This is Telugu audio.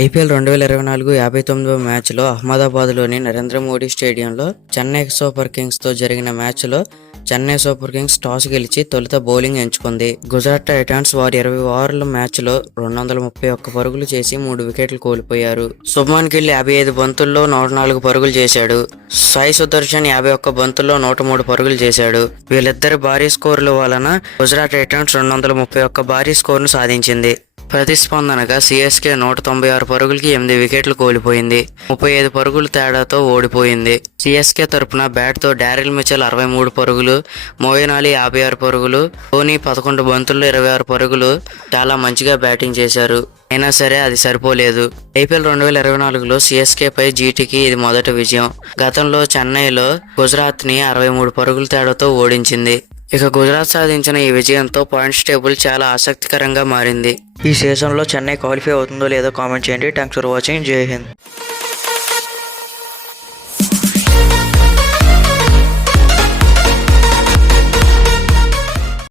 ఐపీఎల్ 2024 59వ మ్యాచ్లో అహ్మదాబాద్లోని నరేంద్ర మోడీ స్టేడియంలో చెన్నై సూపర్ కింగ్స్తో జరిగిన మ్యాచ్లో చెన్నై సూపర్ కింగ్స్ టాస్ గెలిచి తొలుత బౌలింగ్ ఎంచుకుంది. గుజరాత్ టైటాన్స్ వారి 20 ఓవర్ల మ్యాచ్లో 231 పరుగులు చేసి 3 వికెట్లు కోల్పోయారు. శుభ్మన్ గిల్ 55 బంతుల్లో 104 పరుగులు చేశాడు. సాయి సుదర్శన్ 51 బంతుల్లో 103 పరుగులు చేశాడు. వీళ్ళిద్దరి భారీ స్కోర్ల వలన గుజరాత్ టైటాన్స్ 231 భారీ స్కోర్ను సాధించింది. ప్రతిస్పందనగా సిఎస్కే 196 పరుగులకి 8 వికెట్లు కోల్పోయింది. 35 పరుగుల తేడాతో ఓడిపోయింది. సిఎస్కే తరపున బ్యాట్తో డారిల్ మిచెల్ 63 పరుగులు, మోయిన్ అలీ 56 పరుగులు, ధోని 11 బంతుల్లో 26 పరుగులు చాలా మంచిగా బ్యాటింగ్ చేశారు. అయినా సరే అది సరిపోలేదు. ఐపీఎల్ 2024లో సిఎస్కేపై జీటీకి ఇది మొదటి విజయం. గతంలో చెన్నైలో గుజరాత్ని 63 పరుగుల తేడాతో ఓడించింది. ఇక గుజరాత్ సాధించిన ఈ విజయంతో పాయింట్స్ టేబుల్ చాలా ఆసక్తికరంగా మారింది. ఈ సీజన్లో చెన్నై క్వాలిఫై అవుతుందో లేదో కామెంట్ చేయండి. Thanks for watching. జై హింద్.